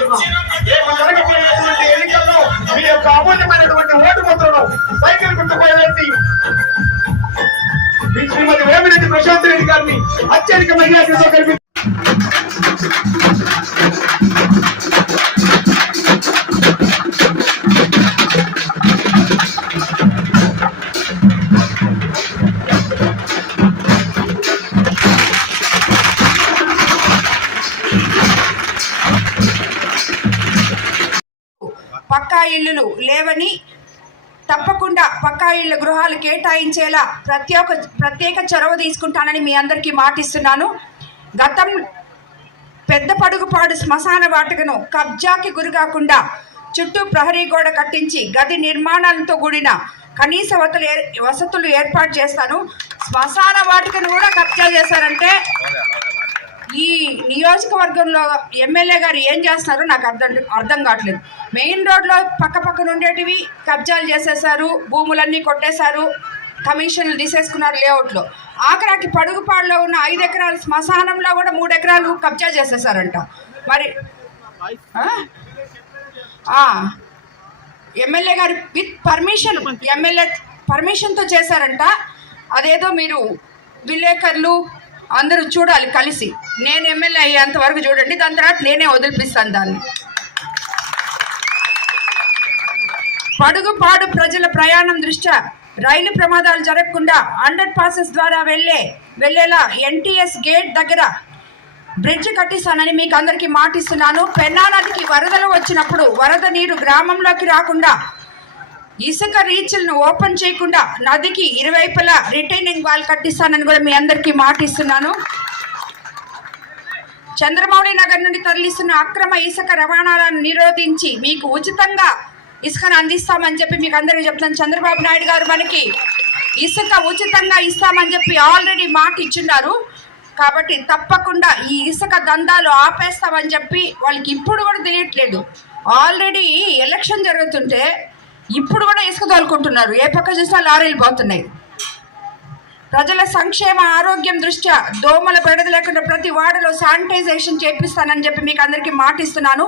కోరుకుంటున్నాం. రేపు జరగబోయేటువంటి ఎన్నికల్లో మీ యొక్క అమూల్యమైనటువంటి ఓటు ముద్రను సైకిల్ గుర్తుపై వేసి శ్రీమతి వేమిరెడ్డి ప్రశాంత్ రెడ్డి గారిని అత్యధిక మెజార్టీతో కలిపి పక్కా ఇళ్లు లేవని తప్పకుండా పక్కా ఇళ్ల గృహాలు కేటాయించేలా ప్రత్యేక చొరవ తీసుకుంటానని మీ అందరికీ మాటిస్తున్నాను. గతం పెద్ద పడుగుపాడు శ్మశాన వాటికను కబ్జాకి గురికాకుండా చుట్టూ ప్రహరీ గోడ కట్టించి గది నిర్మాణాలతో కూడిన కనీస వసతులు ఏర్పాటు చేస్తాను. శ్మశాన వాటికను కూడా కబ్జా చేశారంటే ఈ నియోజకవర్గంలో ఎమ్మెల్యే గారు ఏం చేస్తారో నాకు అర్థం కావట్లేదు. మెయిన్ రోడ్లో పక్కన ఉండేటివి కబ్జాలు చేసేసారు, భూములన్నీ కొట్టేశారు, కమిషన్లు తీసేసుకున్నారు లేఅవుట్లో. ఆఖరాకి పడుగుపాడులో ఉన్న 5 ఎకరాల శ్మశానంలో కూడా 3 ఎకరాలు కబ్జా చేసేసారంట. మరి ఎమ్మెల్యే గారు విత్ పర్మిషన్, ఎమ్మెల్యే పర్మిషన్తో చేశారంట. అదేదో మీరు విలేకరులు అందరూ చూడాలి కలిసి. నేను ఎమ్మెల్యే అయ్యేంత వరకు చూడండి, దాని తర్వాత నేనే వదిలిపిస్తాను దాన్ని. పడుగుపాడు ప్రజల ప్రయాణం దృష్ట్యా రైలు ప్రమాదాలు జరగకుండా 100 పాసెస్ ద్వారా వెళ్ళేలా NTS గేట్ దగ్గర బ్రిడ్జ్ కట్టిస్తానని మీకు అందరికీ మాటిస్తున్నాను. పెన్నా నదికి వరదలు వచ్చినప్పుడు వరద నీరు గ్రామంలోకి రాకుండా ఇసుక రీచ్లను ఓపెన్ చేయకుండా నదికి ఇరువైపులా రిటైనింగ్ వాల్ కట్టిస్తానని కూడా మీ అందరికీ మాటిస్తున్నాను. చంద్రమౌళి నగర్ నుండి తరలిస్తున్న అక్రమ ఇసుక రవాణాలను నిరోధించి మీకు ఉచితంగా ఇసుకను అందిస్తామని చెప్పి మీకు అందరికీ చెప్తాను. చంద్రబాబు నాయుడు గారు మనకి ఇసుక ఉచితంగా ఇస్తామని చెప్పి ఆల్రెడీ మాట ఇచ్చున్నారు. కాబట్టి తప్పకుండా ఈ ఇసుక దందాలు ఆపేస్తామని చెప్పి వాళ్ళకి ఇప్పుడు కూడా తెలియట్లేదు. ఆల్రెడీ ఎలక్షన్ జరుగుతుంటే ఇప్పుడు కూడా ఇసుక తోలుకుంటున్నారు. ఏ పక్క చూసినా లారీలు పోతున్నాయి. ప్రజల సంక్షేమ ఆరోగ్యం దృష్ట్యా దోమల బెడద లేకుండా ప్రతి వార్డులో శానిటైజేషన్ చేపిస్తానని చెప్పి మీకు అందరికీ మాటిస్తున్నాను.